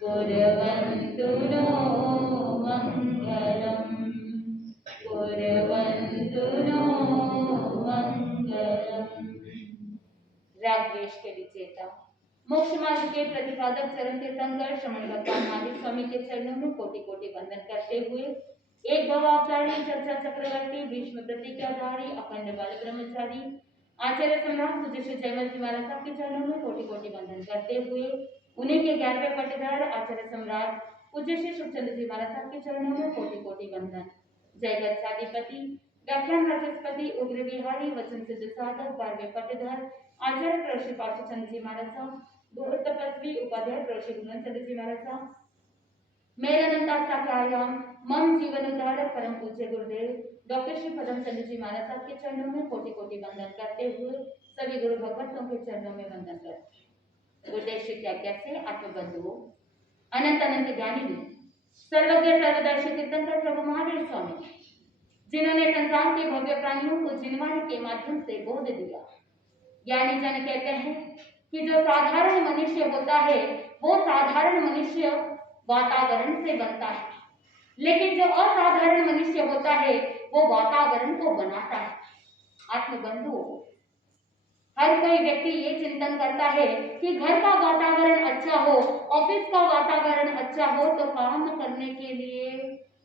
कुर्वन्तु नो मङ्गलम् कुर्वन्तु नो मङ्गलम्। राग द्वेष के विजेता मोक्ष मार्ग के प्रतिपादक चरण तीर्थंकर श्रमण भगवान महावीर स्वामी के चरणों में कोटि कोटि वंदन करते हुए एक भवावतारी चर्चा चक्रवर्ती भीष्म प्रतिज्ञाधारी अखंड बाल ब्रह्मचारी आचार्य सम्राट पूज्य श्री जयमल जी महाराज साहब के चरणों में कोटि कोटि वंदन करते हुए उन्हीं के 11वें पट्टेदार आचार्य सम्राट पूज्य श्री सुखचंद्र जी महाराज साहब के चरणों में कोटि कोटि वंदन। जय गच्छाधिपति व्याख्यान राजस्पति उग्र विहारी वचन सिद्ध साधक 12वें पट्टेदार आचार्य प्रश्री पार्श्वचंद्र जी महाराज साहब गौर तपस्वी उपाध्याय प्रश्री गुणचंद्र जी महाराज साहब मेरे अनंता आयाम मम जीवन उद्धारक परम पूज्य गुरुदेव डॉक्टर श्री पदम चंद्र जी महाराज साहब के चरणों में कोटि कोटि वंदन करते हुए सभी गुरु भगवतों के चरणों में वंदन करते गुरुदेव श्री की आज्ञा से आत्मबंधुओं अनंत अनंत ज्ञानी सर्वज्ञ सर्वदर्शी तीर्थंकर प्रभु महावीर स्वामी जिन्होंने संसार के भव्य प्राणियों को जिनवाणी के माध्यम से बोध दिया। ज्ञानी जन कहते हैं कि जो साधारण मनुष्य होता है वो साधारण मनुष्य वातावरण से बनता है, लेकिन जो असाधारण मनुष्य होता है वो वातावरण को बनाता है। आत्मबंधुओं हर कोई व्यक्ति ये चिंतन करता है कि घर का वातावरण अच्छा हो, ऑफिस का वातावरण अच्छा हो तो काम करने के लिए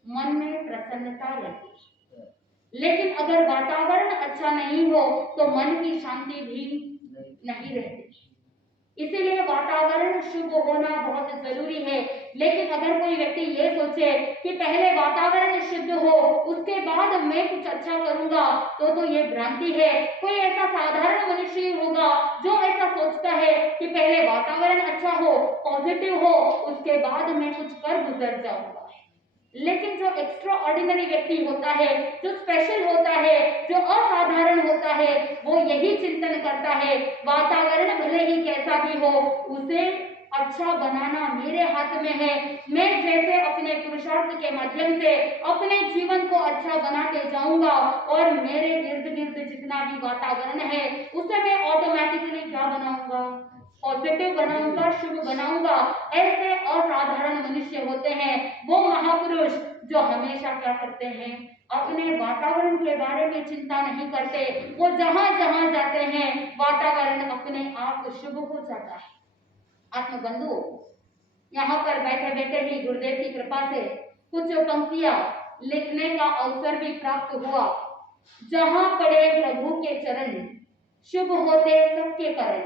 मन में प्रसन्नता रहती है, लेकिन अगर वातावरण अच्छा नहीं हो तो मन की शांति भी नहीं रहती। इसीलिए वातावरण शुभ होना बहुत जरूरी है। लेकिन अगर कोई व्यक्ति ये सोचे कि पहले वातावरण शुद्ध हो उसके बाद मैं कुछ अच्छा करूंगा तो ये भ्रांति है। कोई ऐसा साधारण मनुष्य होगा जो ऐसा सोचता है कि पहले वातावरण अच्छा हो, पॉजिटिव हो, उसके बाद मैं कुछ कर गुजर जाऊंगा। लेकिन जो एक्स्ट्रा ऑर्डिनरी व्यक्ति होता है, जो स्पेशल होता है, जो असाधारण होता है, वो यही चिंतन करता है वातावरण भले ही कैसा भी हो उसे अच्छा बनाना मेरे हाथ में है। मैं जैसे अपने पुरुषार्थ के माध्यम से अपने जीवन को अच्छा बनाते जाऊंगा और मेरे इर्द गिर्द जितना भी वातावरण है उसे मैं ऑटोमेटिकली क्या बनाऊंगा, पॉजिटिव बनाऊंगा, शुभ बनाऊंगा। ऐसे असाधारण मनुष्य होते हैं वो महापुरुष जो हमेशा क्या करते हैं, अपने वातावरण के बारे में चिंता नहीं करते। वो जहां जहां जाते हैं वातावरण अपने आप शुभ हो जाता है। आत्मबंधु यहाँ पर बैठे बैठे ही गुरुदेव की कृपा से कुछ पंक्तियां लिखने का अवसर भी प्राप्त हुआ। जहां पड़े प्रभु के चरण शुभ होते सबके करण,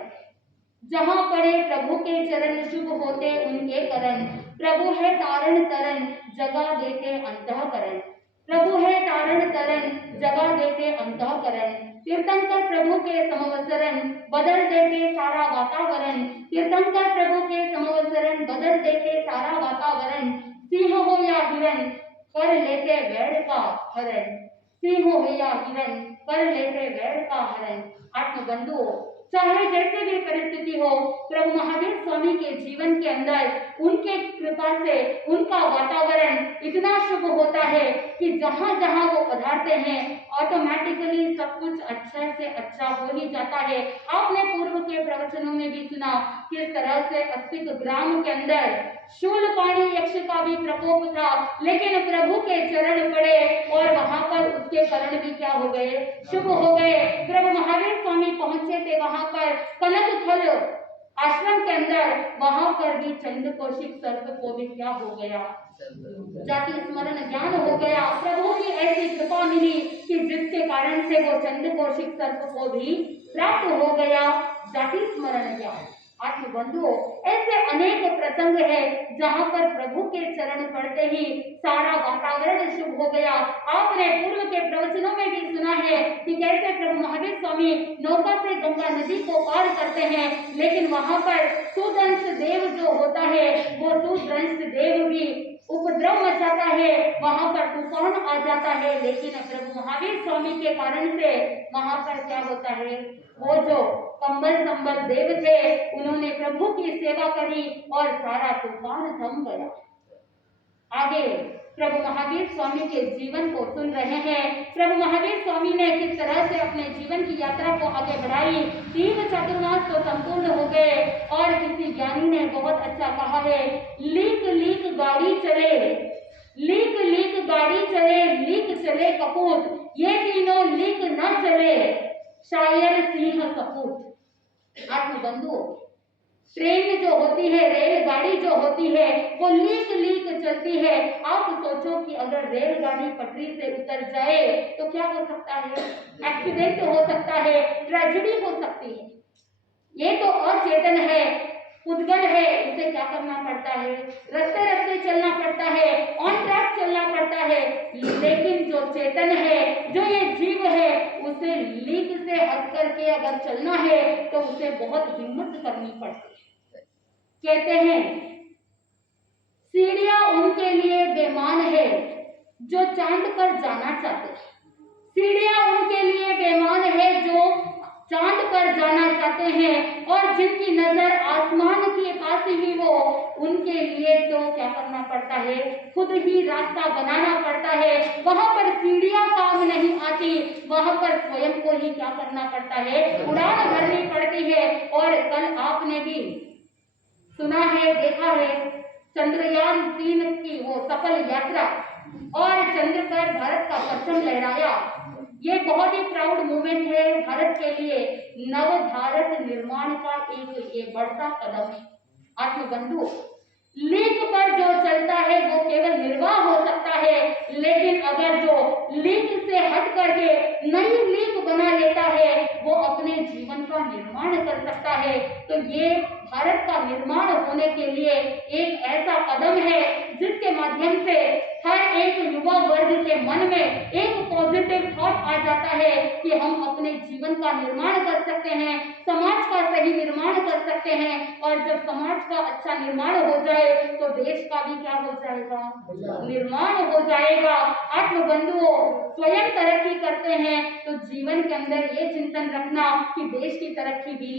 जहां पड़े प्रभु के चरण शुभ होते उनके करण। प्रभु है तारण तरण जगा देते अंतःकरण, प्रभु है तारण तरण जगा देते अंतःकरण। तीर्थंकर प्रभु के समवसरण बदल देते सारा वातावरण, तीर्थंकर प्रभु के समवसरण बदल देते सारा वातावरण। सिंह हो या हिरण कर लेते वैर का हरण, सिंह हो या हिरण कर लेते वैर का हरण। आत्मबंधुओं चाहे जैसे भी परिस्थिति हो, प्रभु महावीर स्वामी के जीवन के अंदर उनके कृपा से उनका वातावरण इतना शुभ होता है कि जहां जहां वो पधारते हैं ऑटोमेटिकली सब कुछ अच्छे से अच्छा हो ही जाता है। आपने पूर्व के प्रवचनों में भी सुना किस तरह से अस्तिक ग्राम के अंदर शूलपाणी यक्ष का भी प्रकोप था, लेकिन प्रभु के चरण पड़े और वहां पर उसके करण भी क्या हो गए, शुभ हो गए। प्रभु महावीर स्वामी पहुंचे थे वहां पर कनक थल आश्रम के अंदर, वहां पर भी चंद्र कौशिक सर्प को भी क्या हो गया, जाति स्मरण ज्ञान हो गया। प्रभु की ऐसी कृपा मिली कि जिसके कारण कारण से वो चंद्रकोशिक सर्प को भी प्राप्त हो गया। जाति स्मरण ज्ञान। आत्म बंधुओं, ऐसे अनेक प्रसंग है जहाँ पर प्रभु के चरण पड़ते ही सारा वातावरण शुभ हो गया। आपने पूर्व के प्रवचनों में भी सुना है कि कैसे प्रभु महावीर स्वामी नौका से गंगा नदी को पार करते हैं, लेकिन वहाँ पर सुदंश देव जो होता है वो सुदंश देव भी उपद्रव मचाता है, वहाँ पर तूफान आ जाता है। लेकिन प्रभु महावीर स्वामी के कारण से वहाँ पर क्या होता है, वो जो कंबल संबल देव थे उन्होंने प्रभु की सेवा करी और सारा तूफान थम गया। आगे प्रभु महावीर स्वामी के जीवन को सुन रहे हैं। प्रभु महावीर स्वामी ने किस तरह से अपने जीवन की यात्रा को आगे बढ़ाई। 3 चातुर्मास तो संपूर्ण हो गए और किसी ज्ञानी ने बहुत अच्छा कहा है, लीक लीक गाड़ी चले, लीक लीक गाड़ी चले, लीक चले कपूत, ये तीनों लीक न चले शायर सिंह सपूत। आत्म बंधुओं, ट्रेन जो होती है, रेलगाड़ी जो होती है वो लीक लीक चलती है। आप सोचो कि अगर रेलगाड़ी पटरी से उतर जाए तो क्या हो सकता है, एक्सीडेंट हो सकता है, ट्रेजेडी हो सकती है। ये तो अचेतन है, उद्गल है, उसे क्या करना पड़ता है, रास्ते रास्ते चलना पड़ता है, ऑन ट्रैक चलना पड़ता है। लेकिन जो चेतन है, जो ये जीव है, उसे लीक से हट करके अगर चलना है तो उसे बहुत हिम्मत करनी पड़ती है। कहते हैं सीढ़ियां उनके लिए बेमान है जो चांद पर जाना चाहते हैं, सीढ़ियां उनके लिए बेमान है जो चांद पर जाना चाहते हैं, और जिनकी नजर आसमान के पास ही हो उनके लिए तो क्या करना पड़ता है, खुद ही रास्ता बनाना पड़ता है। वहां पर सीढ़ियां काम नहीं आती, वहां पर स्वयं को ही क्या करना पड़ता है, उड़ान भरनी पड़ती है। और कल आपने भी सुना है, देखा है, चंद्रयान 3 की वो सफल यात्रा और चंद्र पर भारत का परचम लहराया। ये बहुत ही प्राउड मूवमेंट है भारत के लिए, नव भारत निर्माण का एक ये बढ़ता कदम है। आत्मबंधु, लीक पर जो चलता है वो केवल निर्वाह हो सकता है, लेकिन अगर जो लीक से हट करके नई लीक बना लेता है वो अपने जीवन का निर्माण कर सकता है। तो ये भारत का निर्माण होने के लिए एक ऐसा कदम है जिसके माध्यम से हर एक युवा वर्ग के मन में एक पॉजिटिव थॉट आ जाता है कि हम अपने जीवन का निर्माण कर सकते हैं, समाज का सही निर्माण कर सकते हैं। और जब समाज का अच्छा निर्माण हो जाए तो देश का भी क्या हो जाएगा, निर्माण हो जाएगा। आत्मबंधुओं, स्वयं तरक्की करते हैं तो जीवन के अंदर ये चिंतन रखना कि देश की तरक्की भी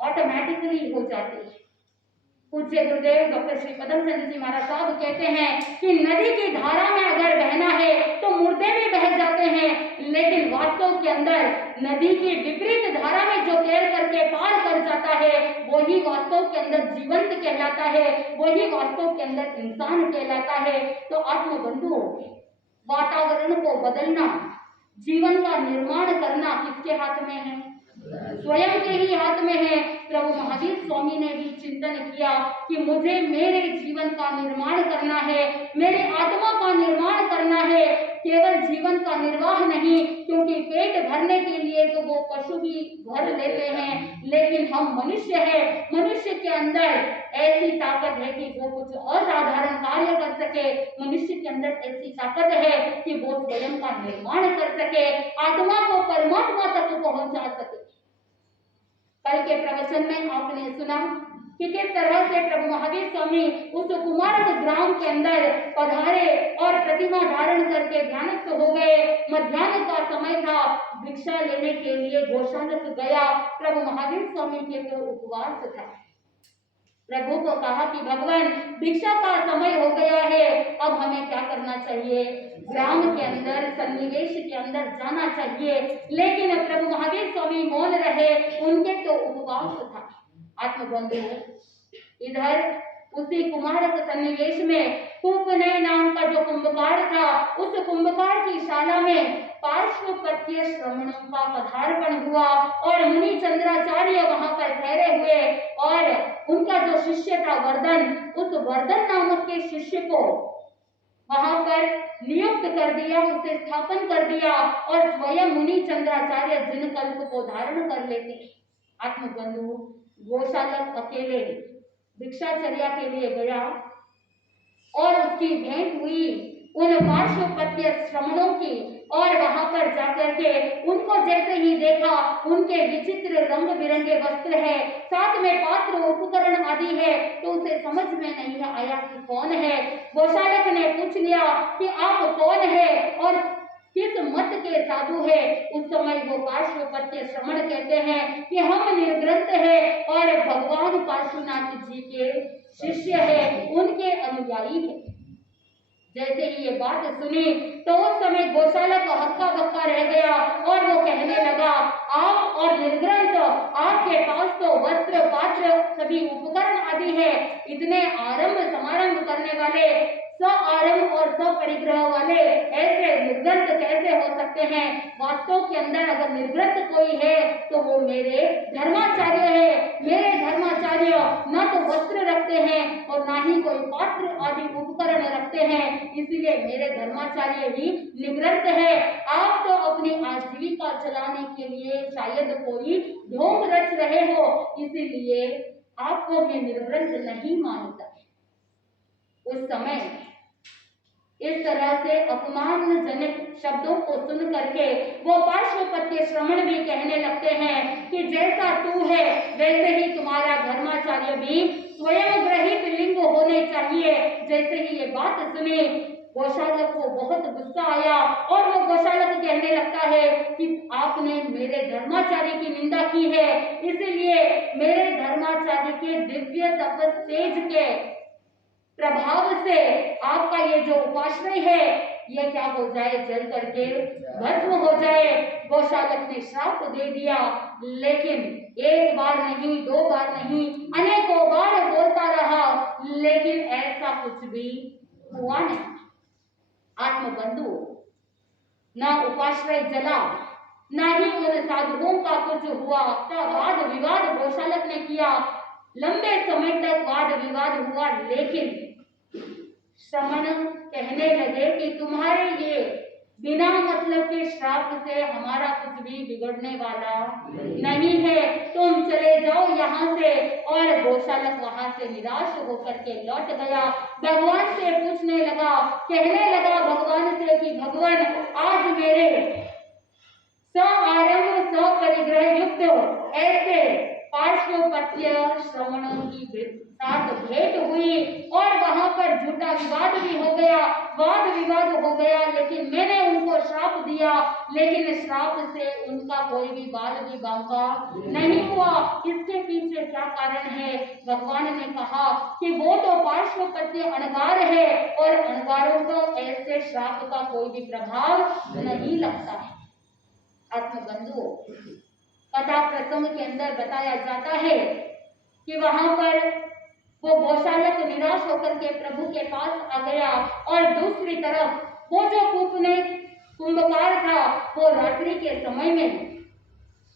ऑटोमेटिकली हो जाती है। पूज्य गुरुदेव डॉक्टर श्री पदम चंद्र जी महाराज साहब कहते हैं कि नदी की धारा में अगर बहना है तो मुर्दे भी बह जाते हैं, लेकिन वास्तव के अंदर नदी की विपरीत धारा में जो तैर करके पार कर जाता है वही वास्तव के अंदर जीवंत कहलाता है, वही वास्तव के अंदर इंसान कहलाता है। तो आत्मबंधुओं, वातावरण को बदलना, जीवन का निर्माण करना किसके हाथ में है, स्वयं के ही हाथ में है। प्रभु महावीर स्वामी ने भी चिंतन किया कि मुझे मेरे जीवन का निर्माण करना है, मेरे आत्मा का निर्माण करना है, केवल जीवन का निर्वाह नहीं, क्योंकि पेट भरने के लिए तो वो पशु भी भर लेते हैं, लेकिन हम मनुष्य हैं, मनुष्य के अंदर ऐसी ताकत है कि वो कुछ असाधारण कार्य कर सके, मनुष्य के अंदर ऐसी ताकत है कि वो स्वयं का निर्माण कर सके, आत्मा को परमात्मा तक पहुंचा सके। कल के प्रवचन में आपने सुना कि किस तरह से प्रभु महावीर स्वामी उस कुमारक ग्राम के अंदर पधारे और प्रतिमा धारण करके ध्यानस्थ हो गए। मध्याह्न का समय था, भिक्षा लेने के लिए गौशाला गया। प्रभु महावीर स्वामी के तो उपवास था। प्रभु को कहा कि भगवान भिक्षा का समय हो गया है, अब हमें क्या करना चाहिए, ग्राम के अंदर सन्निवेश के अंदर जाना चाहिए। लेकिन प्रभु महावीर स्वामी मौन रहे, उनके तो उपवास था। आत्मबंधु, इधर उसी कुमारक सन्निवेश में कुंभनय नाम का जो कुंभकार था, उस कुंभकार की शाला में पार्श्वपत्य श्रमणों का पदार्पण हुआ और मुनि चंद्राचार्य वहां पर ठहरे हुए और उनका जो शिष्य था वर्धन, उस वर्धन नामक के शिष्य को वहां पर नियुक्त कर दिया, उसे स्थापन कर दिया और स्वयं मुनि चंद्राचार्य जिन कल्प को धारण कर लेते। आत्मबंधु गोशालक अकेले भिक्षाचर्या के लिए गया और उसकी भेंट हुई उन पार्श्वपत्य श्रमणों की, और वहां पर जाकर के उनको जैसे ही देखा, उनके विचित्र रंग बिरंगे वस्त्र है, साथ में पात्र उपकरण आदि है, तो उसे समझ में नहीं आया कि कौन है। गोशालक ने पूछ लिया कि आप कौन है और किस मत के साधु है। उस समय वो पार्श्वपत्य श्रमण कहते हैं कि हम निर्ग्रंथ है और भगवान पार्श्वनाथ जी के शिष्य है, उनके अनुयायी है। जैसे ही ये बात सुनी तो उस समय गोशालक हक्का बक्का रह गया और वो कहने लगा, आप और निर्ग्रंथ, आपके पास तो वस्त्र पात्र सभी उपकरण आदि है, इतने आरंभ समारंभ करने वाले, आरंभ और परिग्रह वाले ऐसे निर्ग्रंथ कैसे हो सकते हैं। वास्तव के अंदर अगर निर्ग्रंथ कोई है तो वो मेरे धर्माचार्य है। मेरे धर्माचार्य न तो वस्त्र रखते हैं और ना ही कोई पात्र आदि उपकरण रखते हैं, इसलिए मेरे धर्माचार्य ही निर्ग्रंथ है। आप तो अपनी आजीविका चलाने के लिए शायद कोई ढोंग रच रहे हो, इसीलिए आपको मैं निर्ग्रंथ नहीं मानता। उस समय इस तरह से अपमानजनक शब्दों को सुन करके वो पार्श्वपत्य श्रमण भी कहने लगते हैं कि जैसा तू है वैसे ही तुम्हारा धर्माचार्य भी स्वयं ग्रहित लिंग होने चाहिए। जैसे ही ये बात सुनी गोशालक को बहुत गुस्सा आया और वो गोशालक कहने लगता है कि आपने मेरे धर्माचार्य की निंदा की है, इसलिए मेरे धर्माचार्य के दिव्य तपस तेज के प्रभाव से आपका ये जो उपाश्रय है ये क्या हो जाए, जल करके भस्म हो जाए। गोशालक ने श्राप दे दिया, लेकिन एक बार नहीं, दो बार नहीं, अनेकों बार बोलता रहा, लेकिन ऐसा कुछ भी हुआ नहीं। आत्मबंधु, ना उपाश्रय जला, ना ही उन साधुओं का कुछ हुआ। वाद विवाद गोशालक ने किया, लंबे समय तक वाद विवाद हुआ, लेकिन श्रमण कहने लगे कि तुम्हारे ये बिना मतलब के श्राप से हमारा कुछ भी बिगड़ने वाला नहीं है, तुम चले जाओ यहाँ से। और गोशालक वहां से निराश होकर के लौट गया। भगवान से पूछने लगा, कहने लगा भगवान से कि भगवान, आज मेरे आरंभ परिग्रह युक्त ऐसे पार्श्वपत्य श्रवणों की साथ भेंट हुई और वहां पर झूठा विवाद भी हो गया, वाद विवाद हो गया, लेकिन मैंने उनको श्राप दिया, लेकिन श्राप से उनका कोई भी बाल भी बांका नहीं हुआ। इसके पीछे क्या कारण है? भगवान ने कहा कि वो तो पार्श्वपत्य अणगार है और अणगारों को ऐसे श्राप का कोई भी प्रभाव नहीं लगता है। आत्मबंधु, कथा प्रसंग के अंदर बताया जाता है कि वहां पर वो गोशालक निराश होकर के प्रभु के पास आ गया और दूसरी तरफ वो जो कुंभकार था वो रात्रि के समय में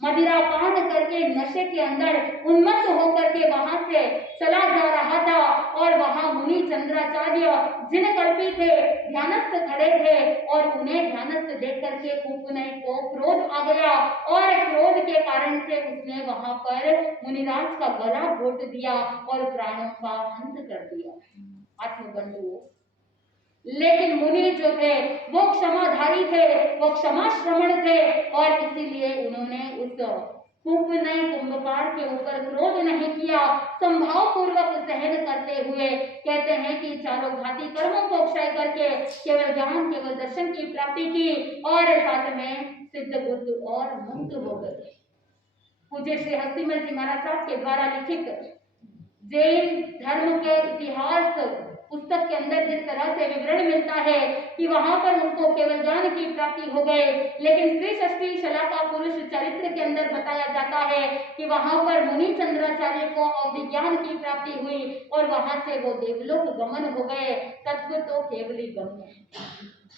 मदिरा पान करके नशे के अंदर उन्मत्त होकर के वहां से चला जा रहा था और वहां मुनि चंद्राचार्य जिन कल्पी थे ध्यानस्थ खड़े थे और उन्हें ध्यानस्थ देख करके कुंभनय को क्रोध आ गया और क्रोध के कारण से उसने वहां पर मुनिराज का गला घोट दिया और प्राणों का अंत कर दिया। आत्मबंधु, लेकिन मुनि जो थे वो क्षमाधारी थे, वो क्षमा श्रमण थे और इसीलिए उन्होंने उस कुंभकार के ऊपर क्रोध नहीं किया, संभाव पूर्वक सहन करते हुए कहते हैं कि चारों घाती कर्मों को क्षय करके केवल ज्ञान, केवल दर्शन की प्राप्ति की और साथ में सिद्ध बुद्ध और मुक्त हो गए। पूज्य श्री हस्तिमल जी महाराज साहब के द्वारा लिखित जैन धर्म के इतिहास पुस्तक के अंदर जिस तरह से विवरण मिलता है कि वहां पर उनको केवल ज्ञान की प्राप्ति हो गए, लेकिन श्री षष्ठी शलाका पुरुष चरित्र के अंदर बताया जाता है कि वहां पर मुनि चंद्राचार्य को अविज्ञान की प्राप्ति हुई और वहां से वो देवलोक गमन हो गए। तत्व तो केवली गम्य है।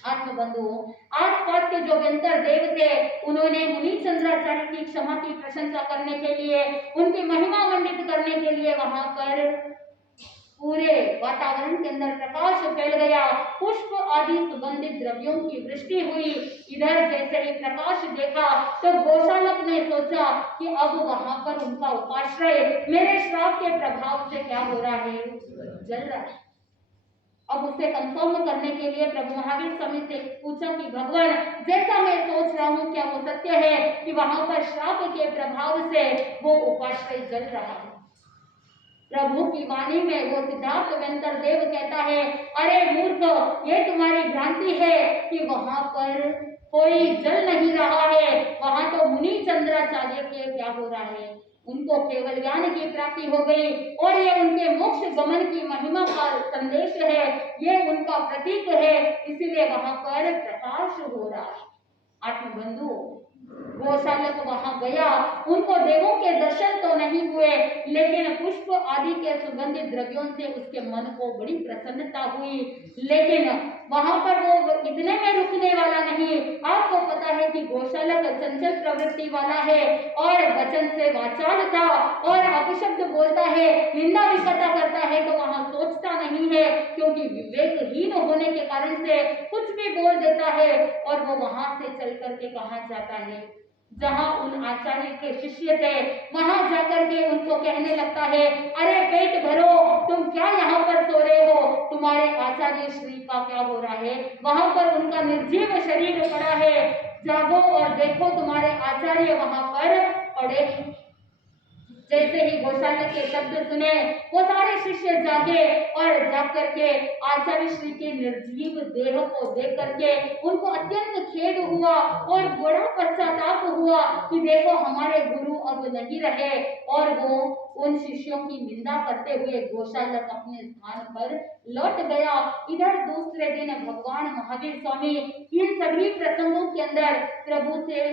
आत्मबंधुओं, आसपास के जो व्यंतर देव थे उन्होंने मुनि चंद्राचार्य की क्षमा की प्रशंसा करने के लिए, उनकी महिमा मंडित करने के लिए वहां पर पूरे वातावरण के अंदर प्रकाश फैल गया, पुष्प आदि सुगंधित द्रव्यों की वृष्टि हुई। इधर जैसे ही प्रकाश देखा तो गोशालक ने सोचा कि अब वहां पर उनका उपाश्रय मेरे श्राप के प्रभाव से क्या हो रहा है, जल रहा है। अब उसे कंफर्म करने के लिए प्रभु महावीर स्वामी से पूछा कि भगवान, जैसा मैं सोच रहा हूँ क्या वो सत्य है कि वहां पर श्राप के प्रभाव से वो उपाश्रय जल रहा है। प्रभु की वाणी में वो सिद्धार्थ वेंकर देव कहता है, अरे मूर्ख, ये तुम्हारी भ्रांति है कि वहां पर कोई जल नहीं रहा है, वहां तो मुनि चंद्राचार्य के क्या हो रहा है, उनको केवल ज्ञान की प्राप्ति हो गई और ये उनके मोक्ष गमन की महिमा का संदेश है, ये उनका प्रतीक है, इसीलिए वहां पर प्रकाश हो रहा है। आत्मबंधु, गोशालक वहां गया, उनको देवों के दर्शन तो नहीं हुए, लेकिन पुष्प आदि के सुगंधित द्रव्यों से उसके मन को बड़ी प्रसन्नता हुई। लेकिन वहां पर वो इतने में रुकने वाला नहीं। आपको पता है कि गोशालक चंचल प्रवृत्ति वाला है और वचन से वाचाल था और अपशब्द बोलता है, निंदा विकता करता है, तो वहां सोचता नहीं है, क्योंकि विवेकहीन होने के कारण से कुछ भी बोल देता है और वो वहां से चल करके कहाँ जाता है, जहां उन आचार्य के शिष्य थे, वहां जाकर के उनको कहने लगता है, अरे पेट भरो, तुम क्या यहाँ पर सो रहे हो, तुम्हारे आचार्य श्री का क्या हो रहा है, वहां पर उनका निर्जीव शरीर पड़ा है, जागो और देखो तुम्हारे आचार्य वहां पर पड़े हैं। जैसे ही गोशालक के शब्द सुने, वो सारे शिष्य जागे और जाग करके आचार्य श्री के निर्जीव देह को देख करके उनको अत्यंत खेद हुआ और बड़ा पश्चाताप हुआ कि देखो हमारे गुरु अब नहीं रहे, और वो उन शिष्यों की निंदा करते हुए गोशालक अपने स्थान पर लौट गया। इधर दूसरे दिन भगवान महावीर स्वामी इन सभी प्रसंगों के अंदर प्रभु से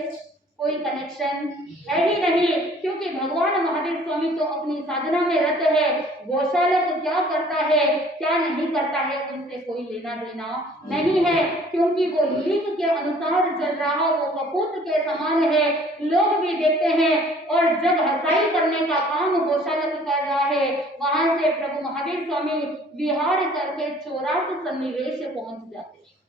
कोई कनेक्शन है ही नहीं, क्योंकि भगवान महावीर स्वामी तो अपनी साधना में रत है। गोशालक क्या करता है क्या नहीं करता है उनसे कोई लेना देना नहीं है, क्योंकि वो लिंग के अनुसार चल रहा, वो कपूत के समान है, लोग भी देखते हैं। और जब हसाई करने का काम गोशालक कर रहा है, वहां से प्रभु महावीर स्वामी विहार करके चौरास सन्निवेश पहुंच जाते हैं।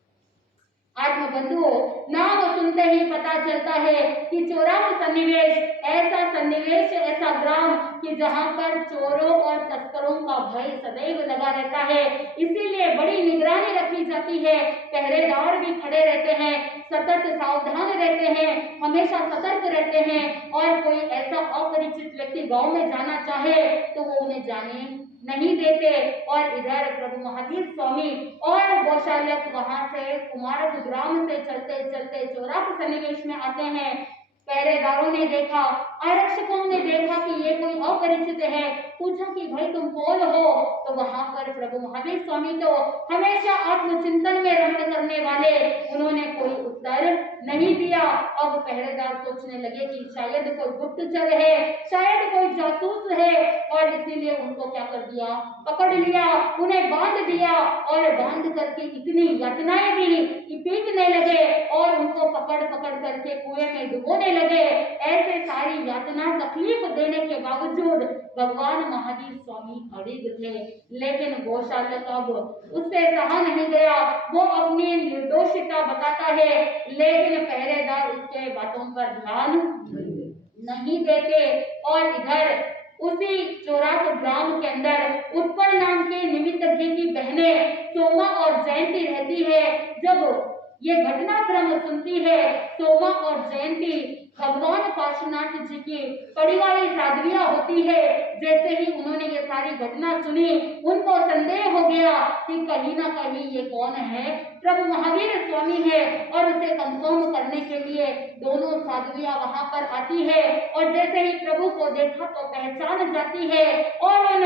आत्मबंधुओं, नाम सुनते ही पता चलता है कि चौरास सन्निवेश, ऐसा सन्निवेश, ऐसा ग्राम कि जहां पर चोरों और तस्करों का भय सदैव लगा रहता है, इसीलिए बड़ी निगरानी रखी जाती है, पहरेदार भी खड़े रहते हैं, सतत सावधान रहते हैं, हमेशा सतर्क रहते हैं, और कोई ऐसा अपरिचित व्यक्ति गांव में जाना चाहे तो वो उन्हें जाने नहीं देते। और इधर प्रभु महावीर स्वामी और गोशालक वहां से कुमारक ग्राम से चलते चलते चौरास सन्निवेश में आते हैं। पहरेदारों ने देखा, आरक्षकों ने देखा कि ये कोई अपरिचित है, पूछा कि भाई तुम कौन हो, तो वहां पर प्रभु महावीर स्वामी तो हमेशा आत्मचिंतन में रमण करने वाले, उन्होंने कोई उत्तर नहीं दिया। अब पहरेदार सोचने लगे कि शायद कोई गुप्तचर है, शायद कोई जासूस है, और इसीलिए उनको क्या कर दिया, पकड़ लिया, उन्हें बांध दिया, और बांध करके इतनी यातनाएं दी कि पीटने लगे और उनको पकड़ पकड़ करके कुएं में डुबोने लगे। ऐसे सारी यातना तकलीफ देने के बावजूद भगवान महावीर स्वामी अड़िग थे, लेकिन गोशालक अब उससे सहा नहीं गया, वो अपनी निर्दोषिता बताता है, लेकिन पहरेदार उसके बातों पर ध्यान नहीं देते। और इधर उसी चौरास ग्राम के अंदर उत्पल नाम के निमित्तज्ञ की बहनें सोमा और जयंती रहती है। जब ये घटनाक्रम सुनती है, सोमा और जयंती भगवान पार्श्वनाथ जी की पड़ी वाली साध्वियां होती है। जैसे ही उन्होंने ये सारी घटना सुनी, उनको संदेह हो गया कि कहीं ना कहीं ये कौन है, प्रभु महावीर स्वामी है, और उसे कंफर्म करने के लिए दोनों साध्वियां वहां पर आती है, और जैसे ही प्रभु को देखा तो पहचान जाती है और उन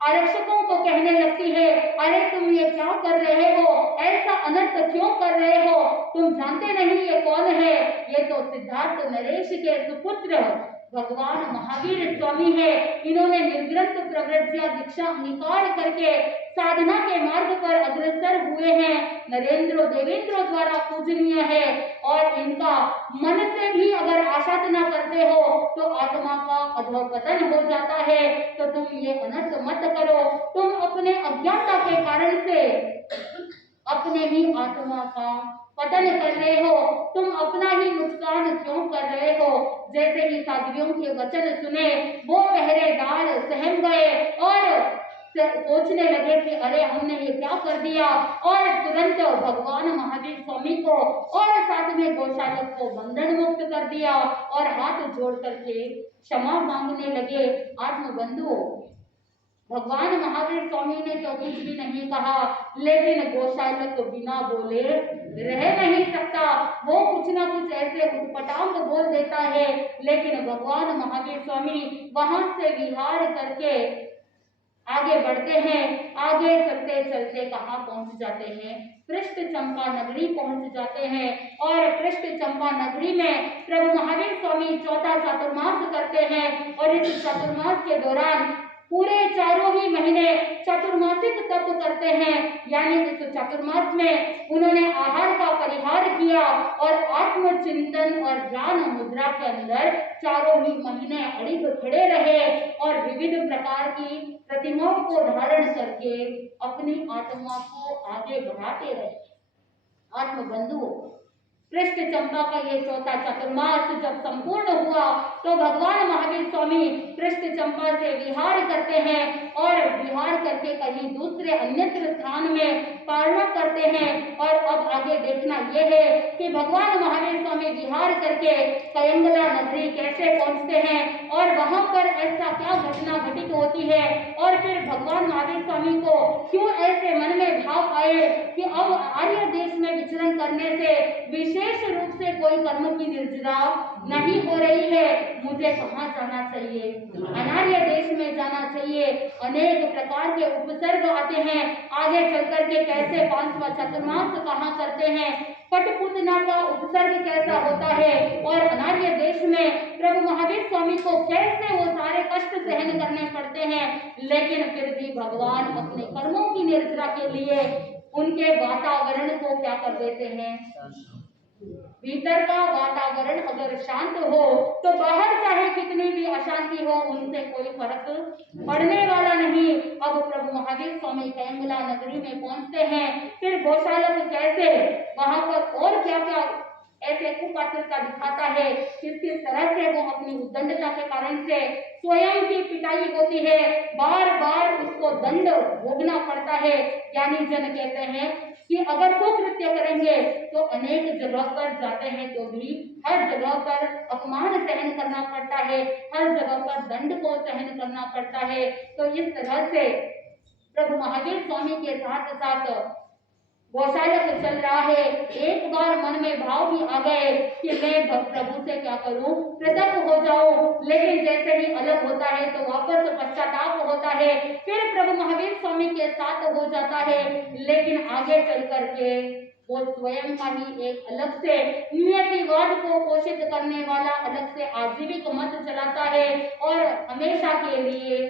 आरक्षकों को कहने लगती है, अरे तुम ये क्या कर रहे हो, ऐसा अनर्थ क्यों कर रहे हो, तुम जानते नहीं ये कौन है, ये तो सिद्धार्थ नरेश के सुपुत्र भगवान महावीर स्वामी है, इन्होंने निर्ग्रंथ प्रव्रज्या दीक्षा अंगीकार करके साधना के मार्ग पर अग्रसर हुए हैं। नरेंद्र देवेंद्र द्वारा पूजनीय है और इनका मन से भी अगर आसाधना करते हो तो आत्मा का अधोपतन हो जाता है। तो तुम ये अनर्थ मत करो, तुम अपने अज्ञानता के कारण से अपने ही आत्मा का पतन कर रहे हो, तुम अपना ही नुकसान क्यों कर रहे हो। जैसे ही साध्वियों के वचन सुने वो पहरेदार सहम गए और सोचने लगे कि अरे हमने ये क्या कर दिया, और तुरंत भगवान महावीर स्वामी को और साथ में गौशालक को बंधन मुक्त कर दिया और हाथ जोड़ करके क्षमा मांगने लगे। आत्मबंधुओं, भगवान महावीर स्वामी ने तो कुछ भी नहीं कहा, लेकिन गौशालक तो बिना बोले रह नहीं सकता। वो कुछ ना कुछ ऐसे उटपटांग बोल देता है, लेकिन भगवान महावीर स्वामी वहां से विहार करके आगे बढ़ते हैं। आगे चलते चलते कहाँ पहुंच जाते हैं, कृष्ण चंपा नगरी पहुंच जाते हैं। और कृष्ण चंपा नगरी में प्रभु महावीर स्वामी चौथा चातुर्मास करते हैं और इस चातुर्मास के दौरान पूरे 4 ही महीने चतुर्मासिक तप करते हैं। यानी इस चतुर्मास में उन्होंने आहार का परिहार किया और आत्मचिंतन और ध्यान मुद्रा के अंदर 4 ही महीने अड़िग खड़े रहे और विविध प्रकार की प्रतिमाओं को धारण करके अपनी आत्मा को आगे बढ़ाते रहे। आत्मबंधुओं, कृष्ण चंपा का ये चौथा चतुर्मास जब संपूर्ण हुआ तो भगवान महावीर स्वामी कृष्ण चंपा से विहार करते हैं और विहार करके कहीं दूसरे अन्यत्र स्थान में पारणा करते हैं। और अब आगे देखना यह है कि भगवान महावीर स्वामी विहार करके कयंगला नगरी कैसे पहुंचते हैं और वहां पर ऐसा क्या घटना घटित होती है, और फिर भगवान महावीर स्वामी को क्यों ऐसे मन में भाव आए कि अब आर्य देश में विचरण करने से विशेष रूप से कोई कर्म की निर्जरा नहीं हो रही है, मुझे कहाँ जाना चाहिए, अनार्य देश में जाना चाहिए। अनेक प्रकार के उपसर्ग आते हैं। आगे चलकर के कैसे 5वां चतुर्मास कहाँ करते हैं, कठपुतना का उपसर्ग कैसा होता है और अनार्य देश में प्रभु महावीर स्वामी को कैसे वो सारे कष्ट सहन करने पड़ते हैं, लेकिन फिर भी भगवान अपने कर्मों की निर्जरा के लिए उनके वातावरण को क्या कर देते हैं, भीतर का वातावरण अगर शांत हो तो बाहर चाहे कितनी भी अशांति हो उनसे कोई फर्क पड़ने वाला नहीं। अब प्रभु महावीर स्वामी कयंगला नगरी में पहुंचते हैं। फिर गौशालक कैसे वहां पर और क्या क्या ऐसे कुपात्रता दिखाता है, किस तरह से वो अपनी उद्दंडता के कारण से स्वयं की पिटाई होती है, बार बार उसको दंड भोगना पड़ता है। ज्ञानी जन कहते हैं कि अगर कुकृत्य करेंगे तो अनेक जगह पर जाते हैं तो भी हर जगह पर अपमान सहन करना पड़ता है, हर जगह पर दंड को सहन करना पड़ता है। तो इस तरह से प्रभु महावीर स्वामी के साथ साथ गौशालक चल रहा है। एक बार मन में भाव भी आ गए कि मैं प्रभु से क्या करूं, पृथक हो जाऊं, लेकिन जैसे ही अलग होता है तो वापस पश्चाताप होता है, फिर प्रभु महावीर स्वामी के साथ हो जाता है। लेकिन आगे चल करके वो स्वयं का ही एक अलग से नियतिवाद को पोषित करने वाला अलग से आजीविक मत चलाता है और हमेशा के लिए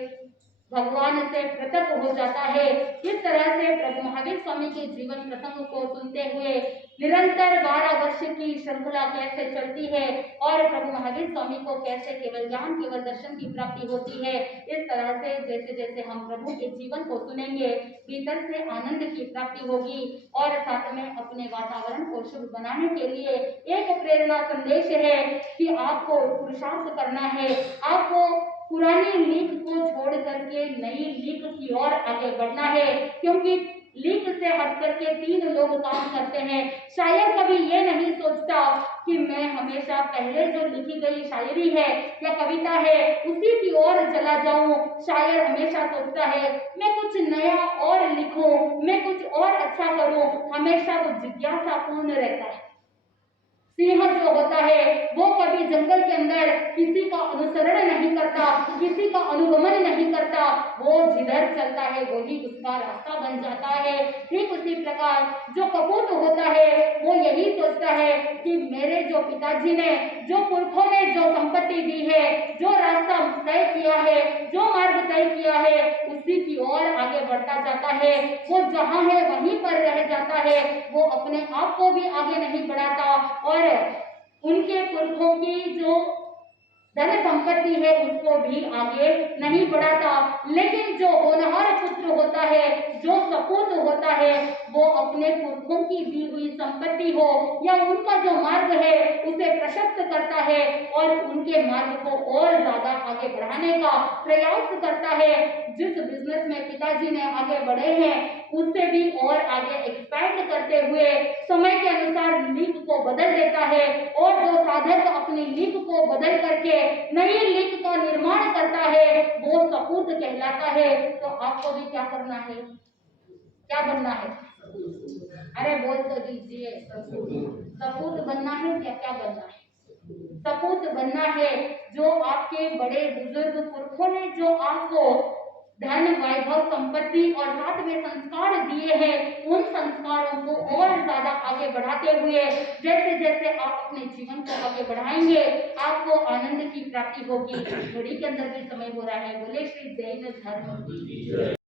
भगवान से पृथक हो जाता है। इस तरह से प्रभु महावीर स्वामी के जीवन प्रसंग को सुनते हुए निरंतर 12 वर्ष की श्रृंखला कैसे चलती है और प्रभु महावीर स्वामी को कैसे केवल ज्ञान केवल दर्शन की प्राप्ति होती है, इस तरह से जैसे जैसे हम प्रभु के जीवन को सुनेंगे भीतर से आनंद की प्राप्ति होगी और साथ में अपने वातावरण को शुभ बनाने के लिए एक प्रेरणा संदेश है कि आपको पुरुषार्थ करना है, आपको पुरानी लीक को छोड़ करके नई लीक की ओर आगे बढ़ना है, क्योंकि लीक से हट करके 3 लोग काम करते हैं। शायर कभी ये नहीं सोचता कि मैं हमेशा पहले जो लिखी गई शायरी है या कविता है उसी की ओर चला जाऊं। शायर हमेशा सोचता है मैं कुछ नया और लिखूं, मैं कुछ और अच्छा करूं, हमेशा वो जिज्ञासापूर्ण रहता है। सिंह जो होता है वो कभी जंगल के अंदर किसी का अनुसरण नहीं करता, किसी का अनुगमन नहीं करता, वो जिधर चलता है वही उसका रास्ता बन जाता है। ठीक उसी प्रकार जो कपूत होता है वो यही सोचता है कि मेरे जो पिताजी ने, जो पुरखों ने जो संपत्ति दी है, जो रास्ता तय किया है, जो मार्ग तय किया है, उसी की ओर आगे बढ़ता जाता है। वो जहां है वहीं पर रह जाता है, वो अपने आप को भी आगे नहीं बढ़ाता और उनके पुरखों की जो धन संपत्ति है उसको भी आगे नहीं बढ़ाता। लेकिन जो होनहार पुत्र होता है, जो सपूत होता है, वो अपने पुरखों की दी हुई संपत्ति हो या उनका जो मार्ग है उसे प्रशस्त करता है और उनके मार्ग को और ज्यादा आगे बढ़ाने का प्रयास करता है। जिस बिजनेस में पिताजी ने आगे बढ़े हैं उससे भी और आगे एक्सपैंड करते हुए समय के अनुसार लीक को बदल देता है और जो साधक अपनी लीक को बदल करके नई लीक का निर्माण करता है वो सपूत कहलाता है। तो आपको भी क्या करना है, क्या बनना है? अरे बोल तो दीजिए, सपूत बनना है क्या? क्या बनना है? सपूत बनना है। जो आपके बड़े बुजुर्ग पुरखों ने जो आपको धन, वैभव, संपत्ति और साथ में संस्कार दिए हैं, उन संस्कारों को और ज्यादा आगे बढ़ाते हुए जैसे जैसे आप अपने जीवन को आगे बढ़ाएंगे आपको आनंद की प्राप्ति होगी। घड़ी के अंदर भी समय हो रहा है। बोले श्री जैन धर्म की।